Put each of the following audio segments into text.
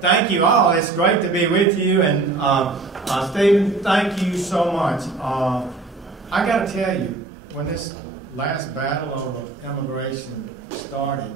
Thank you all. It's great to be with you. And Stephen, thank you so much. I got to tell you, when this last battle over immigration started,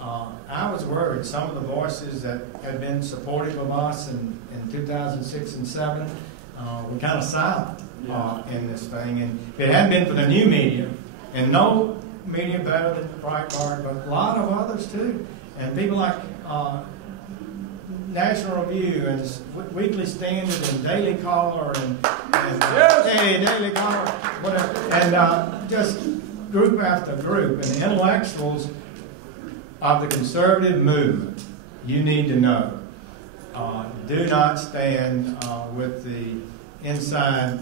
I was worried. Some of the voices that had been supportive of us in 2006 and 2007 were kind of silent in this thing. And if it hadn't been for the new media, and no media better than Breitbart, but a lot of others too, and people like National Review and Weekly Standard and Daily Caller and Daily Caller, whatever, and just group after group, and intellectuals of the conservative movement, you need to know, do not stand with the inside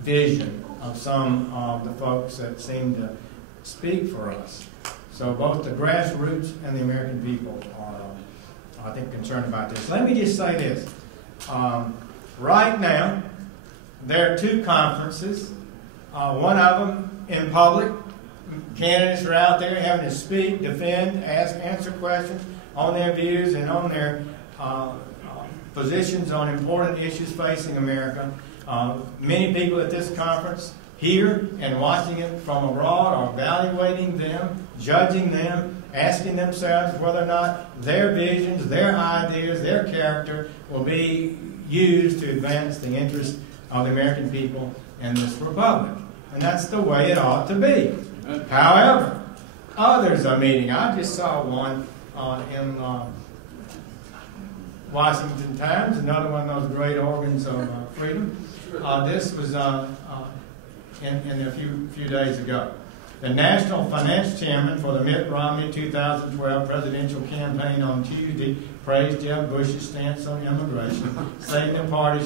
vision of some of the folks that seem to speak for us. So both the grassroots and the American people are, I think, concerned about this. Let me just say this. Right now, there are two conferences, one of them in public. Candidates are out there having to speak, defend, answer questions on their views and on their positions on important issues facing America. Many people at this conference here and watching it from abroad are evaluating them, judging them, asking themselves whether or not their visions, their ideas, their character will be used to advance the interests of the American people and this republic. And that's the way it ought to be. However, others are meeting. I just saw one in Washington Times, another one of those great organs of freedom. This was in a few days ago. The National Finance Chairman for the Mitt Romney 2012 presidential campaign on Tuesday praised Jeb Bush's stance on immigration, saying the party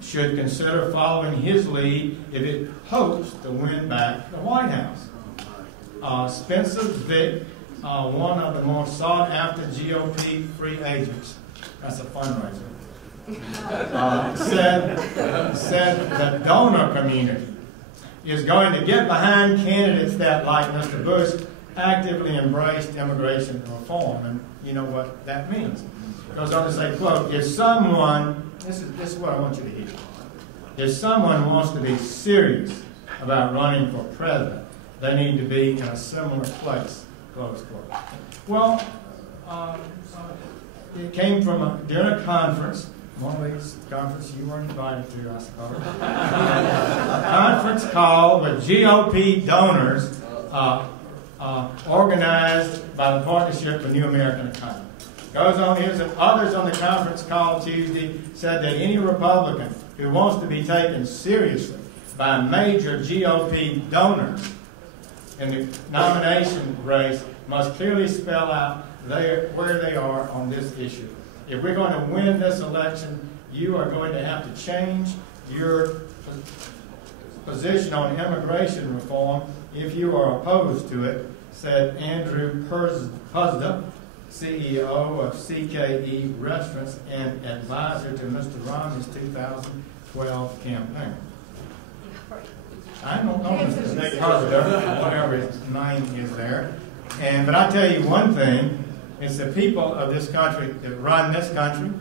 should consider following his lead if it hopes to win back the White House. Spencer Vick, one of the most sought-after GOP free agents, that's a fundraiser, said the donor community is going to get behind candidates that, like Mr. Bush, actively embraced immigration reform. And you know what that means. It goes on to say, quote, if someone, this is what I want you to hear, if someone wants to be serious about running for president, they need to be in a similar place, close quote. Well, it came from during a conference, one of these conferences you weren't invited to, I suppose. A conference called with GOP donors organized by the Partnership for New American Economy. Goes on here, and others on the conference call Tuesday said that any Republican who wants to be taken seriously by major GOP donors in the nomination race must clearly spell out where they are on this issue. If we're going to win this election, you are going to have to change your position on immigration reform if you are opposed to it, said Andrew Puzda, CEO of CKE Restaurants and advisor to Mr. Romney's 2012 campaign. I don't know Mr. Puzda, whatever his name is there. But I tell you one thing, it's the people of this country that run this country,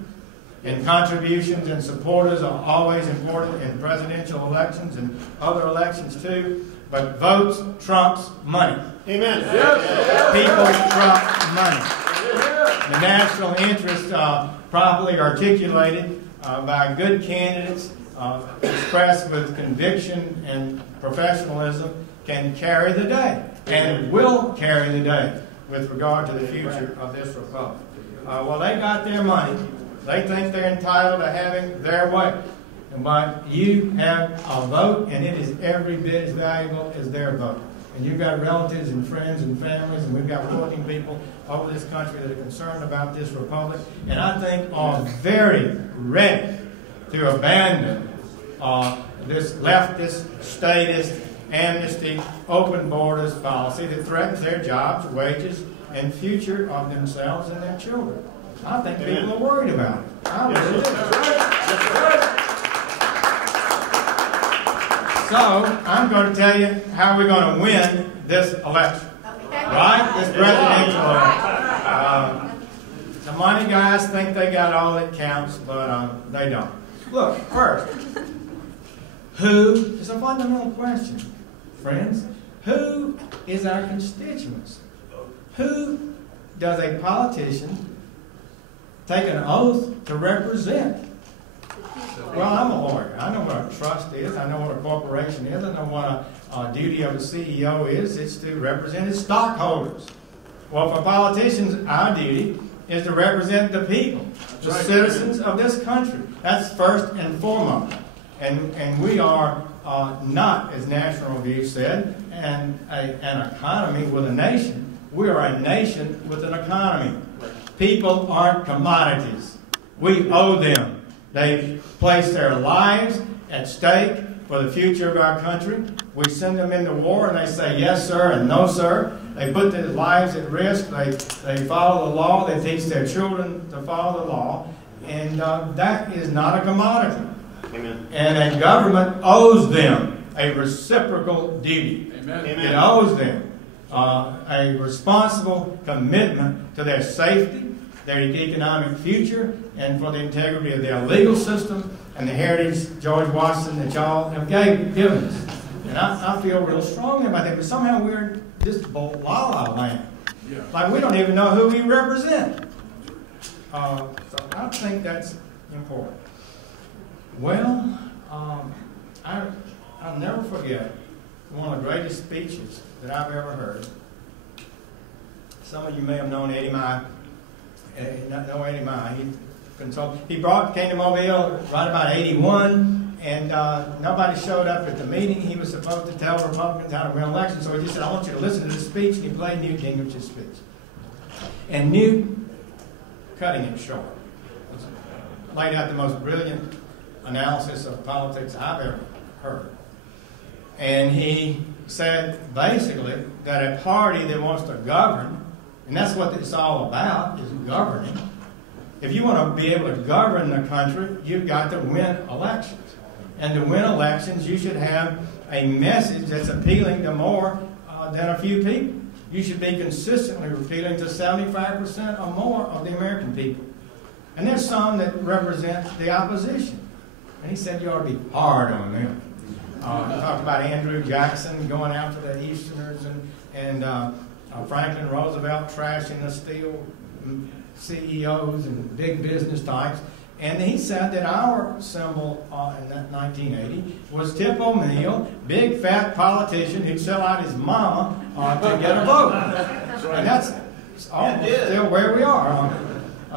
and contributions and supporters are always important in presidential elections and other elections too, but votes trumps money. Amen. Yes. People trump money. The national interest properly articulated by good candidates expressed with conviction and professionalism can carry the day, and will carry the day with regard to the future of this republic. Well, they got their money. They think they're entitled to having their way. But you have a vote, and it is every bit as valuable as their vote. And you've got relatives and friends and families, and we've got working people over this country that are concerned about this republic, and I think are very ready to abandon this leftist, statist, amnesty, open borders policy that threatens their jobs, wages, and future of themselves and their children. I think people are worried about it. I really do. So, I'm going to tell you how we're going to win this election. Right? This presidential election. The money guys think they got all that counts, but they don't. Look, first, who is a fundamental question, friends? Who is our constituents? Who does a politician take an oath to represent? Well, I'm a lawyer. I know what a trust is. I know what a corporation is. I know what a duty of a CEO is. It's to represent its stockholders. Well, for politicians, our duty is to represent the people, the citizens of this country. That's first and foremost. And we are not, as National Review said, an economy with a nation. We are a nation with an economy. People aren't commodities. We owe them. They place their lives at stake for the future of our country. We send them into war and they say yes, sir, and no, sir. They put their lives at risk. They follow the law. They teach their children to follow the law. And that is not a commodity. Amen. And a government owes them a reciprocal duty. Amen. It owes them a responsible commitment to their safety, their economic future, and for the integrity of their legal system and the heritage George Washington that y'all have given us. And I feel real strongly about that, but somehow we're in this la-la land. Yeah. Like we don't even know who we represent. So I think that's important. Well, I'll never forget one of the greatest speeches that I've ever heard. Some of you may have known Eddie Nye. Know Eddie Nye. He came to Mobile right about 81, and nobody showed up at the meeting. He was supposed to tell Republicans how to win elections, so he just said, I want you to listen to this speech, and he played Newt Gingrich's speech. And Newt, cutting it short, laid out the most brilliant analysis of politics I've ever heard. And he said, basically, that a party that wants to govern, and that's what it's all about, is governing. If you want to be able to govern the country, you've got to win elections. And to win elections, you should have a message that's appealing to more than a few people. You should be consistently appealing to 75% or more of the American people. And there's some that represent the opposition. And he said you ought to be hard on them. He talked about Andrew Jackson going after the Easterners and Franklin Roosevelt trashing the steel CEOs and big business types. And he said that our symbol in that 1980 was Tip O'Neill, big fat politician who'd sell out his mama to get a vote. And that's still where we are.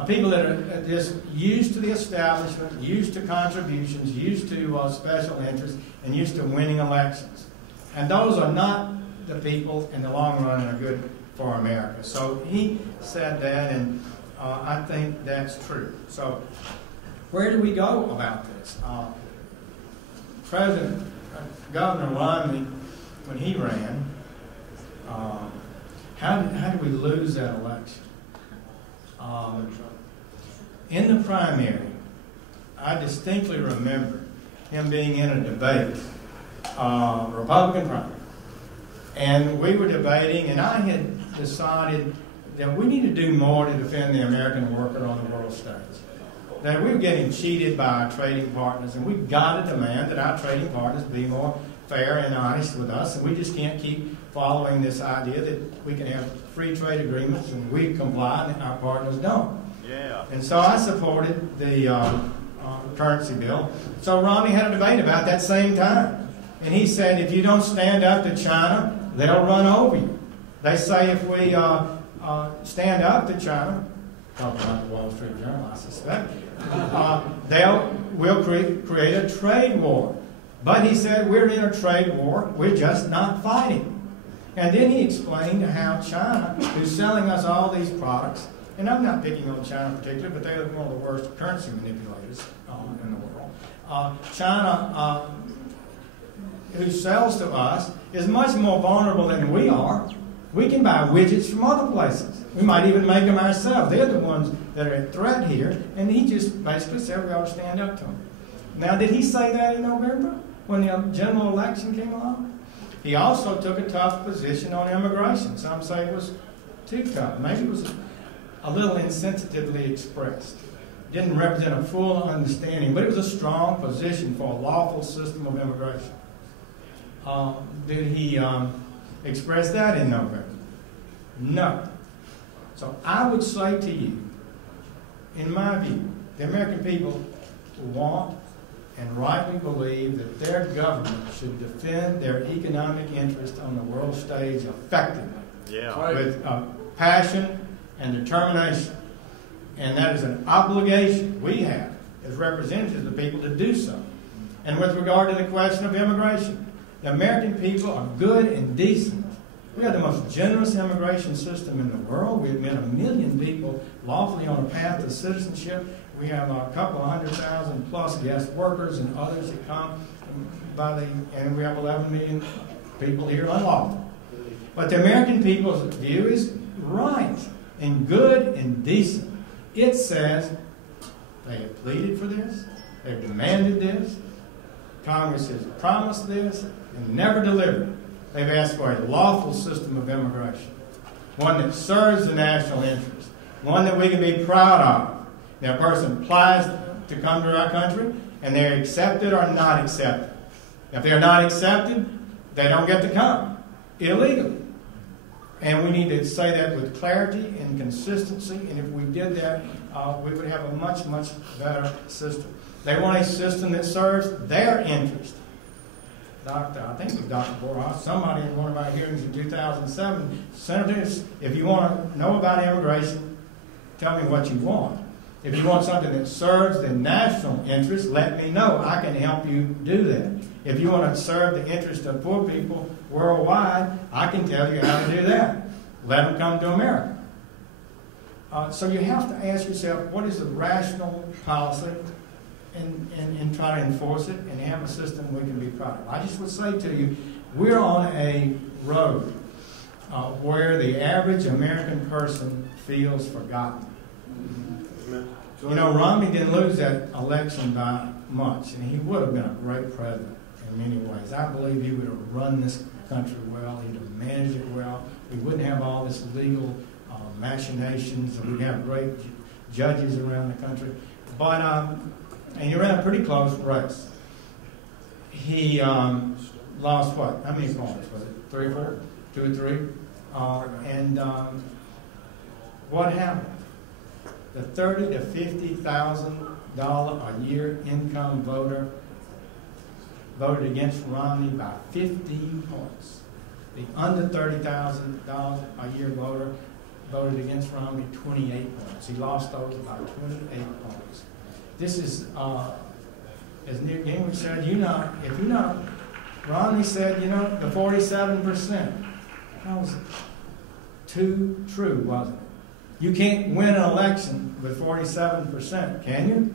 People that are just used to the establishment, used to contributions, used to special interests, and used to winning elections. And those are not the people in the long run that are good for America. So he said that, and I think that's true. So where do we go about this? Governor Romney, when he ran, how did we lose that election? In the primary, I distinctly remember him being in a debate, Republican primary. And we were debating, and I had decided that we need to do more to defend the American worker on the world stage. That we were getting cheated by our trading partners, and we've got to demand that our trading partners be more fair and honest with us, and we just can't keep following this idea that we can have free trade agreements and we comply and our partners don't. Yeah. And so I supported the currency bill. So Romney had a debate about that same time. And he said, if you don't stand up to China, they'll run over you. They say if we stand up to China, talking about the Wall Street Journal, I suspect, we'll create a trade war. But he said, we're in a trade war, we're just not fighting. And then he explained how China, who's selling us all these products, and I'm not picking on China in particular, but they're one of the worst currency manipulators in the world. China, who sells to us, is much more vulnerable than we are. We can buy widgets from other places. We might even make them ourselves. They're the ones that are at threat here. And he just basically said we ought to stand up to them. Now, did he say that in November when the general election came along? He also took a tough position on immigration. Some say it was too tough. Maybe it was a little insensitively expressed. Didn't represent a full understanding, but it was a strong position for a lawful system of immigration. Did he express that in November? No. So I would say to you, in my view, the American people want and rightly believe that their government should defend their economic interest on the world stage effectively, with passion and determination. And that is an obligation we have as representatives of the people to do so. And with regard to the question of immigration, the American people are good and decent. We have the most generous immigration system in the world. We admit 1 million people lawfully on a path to citizenship. We have a couple of 100,000 plus guest workers and others that come and we have 11 million people here unlawful. But the American people's view is right and good and decent. It says they have pleaded for this, they've demanded this, Congress has promised this, and never delivered. They've asked for a lawful system of immigration, one that serves the national interest, one that we can be proud of. Now, a person applies to come to our country, and they're accepted or not accepted. If they're not accepted, they don't get to come illegally. And we need to say that with clarity and consistency, and if we did that, we would have a much, much better system. They want a system that serves their interest. I think it was Dr. Boras, somebody in one of our hearings in 2007, Senators, if you want to know about immigration, tell me what you want. If you want something that serves the national interest, let me know. I can help you do that. If you want to serve the interest of poor people worldwide, I can tell you how to do that. Let them come to America. So you have to ask yourself, what is the rational policy, and try to enforce it and have a system we can be proud of. I just would say to you, we're on a road where the average American person feels forgotten. You know, Romney didn't lose that election by much, and he would have been a great president in many ways. I believe he would have run this country well, he'd have managed it well. We wouldn't have all this legal machinations, and we'd have great judges around the country. But, and he ran a pretty close race. He lost what? How many points? Was it 3 or 4? 2 or 3? And what happened? The $30,000 to $50,000 a year income voter voted against Romney by 15 points. The under $30,000 a year voter voted against Romney 28 points. He lost those by 28 points. This is, as Newt Gingrich said, Romney said, the 47%. That was too true, wasn't it? You can't win an election with 47%, can you?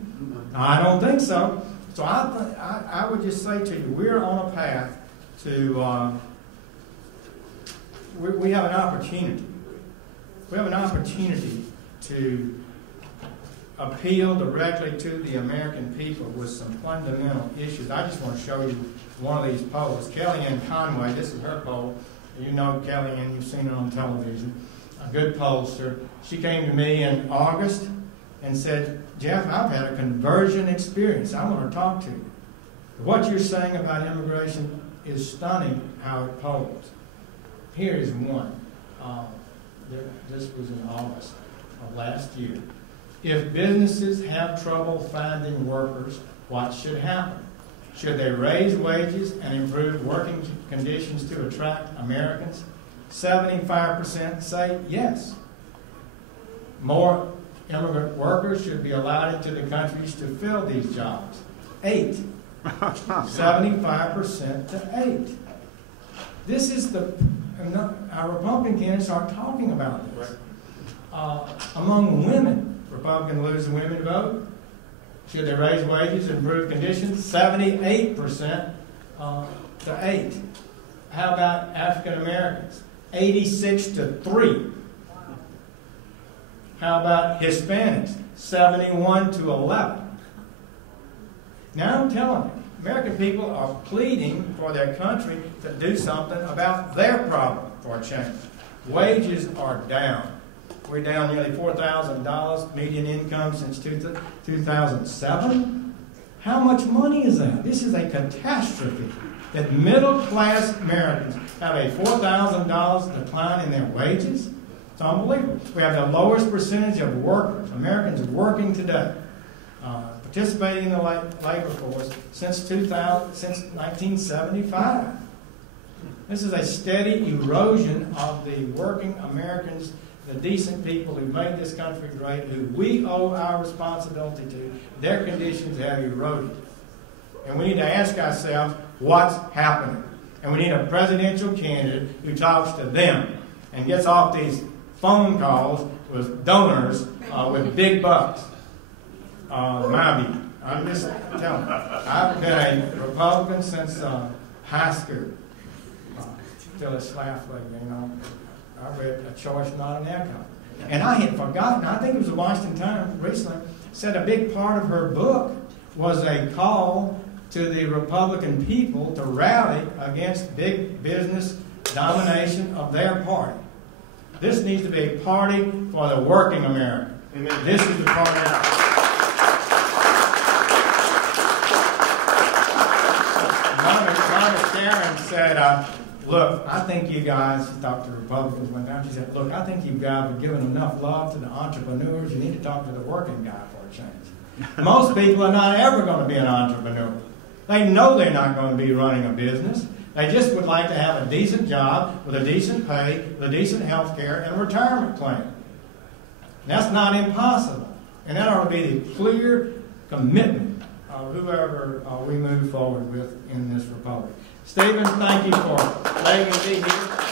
I don't think so. So I would just say to you, we're on a path to, we have an opportunity. We have an opportunity to appeal directly to the American people with some fundamental issues. I just want to show you one of these polls. Kellyanne Conway, this is her poll. You know Kellyanne, you've seen her on television. A good pollster. She came to me in August and said, Jeff, I've had a conversion experience. I want to talk to you. What you're saying about immigration is stunning how it polls. Here is one. This was in August of last year. If businesses have trouble finding workers, what should happen? Should they raise wages and improve working conditions to attract Americans? 75% say yes. More immigrant workers should be allowed into the countries to fill these jobs. 8. 75% to 8. This is our Republican candidates aren't talking about this. Among women, Republicans lose the women vote. Should they raise wages and improve conditions? 78% to 8. How about African Americans? 86 to 3. How about Hispanics? 71 to 11. Now I'm telling you, American people are pleading for their country to do something about their problem for a change. Wages are down. We're down nearly $4,000 median income since 2007. How much money is that? This is a catastrophe that middle-class Americans have a $4,000 decline in their wages. It's unbelievable. We have the lowest percentage of workers, Americans working today, participating in the labor force since 1975. This is a steady erosion of the working Americans, the decent people who made this country great, who we owe our responsibility to. Their conditions have eroded. And we need to ask ourselves, what's happening? And we need a presidential candidate who talks to them and gets off these phone calls with donors with big bucks. My view. I'm just telling you. I've been a Republican since high school. Till it's laughed like, you know. I read A Choice Not an Outcome. And I had forgotten, I think it was the Washington Times recently, said a big part of her book was a call to the Republican people to rally against big business domination of their party. This needs to be a party for the working American. Amen. This is the party. Mama Sharon said, look, I think you guys, she talked to Republicans one time, she said, look, I think you guys have given enough love to the entrepreneurs. You need to talk to the working guy for a change. Most people are not ever going to be an entrepreneur. They know they're not going to be running a business. They just would like to have a decent job with a decent pay, with a decent health care, and a retirement plan. That's not impossible. And that ought to be the clear commitment of whoever we move forward with in this republic. Stephen, thank you for letting me be here.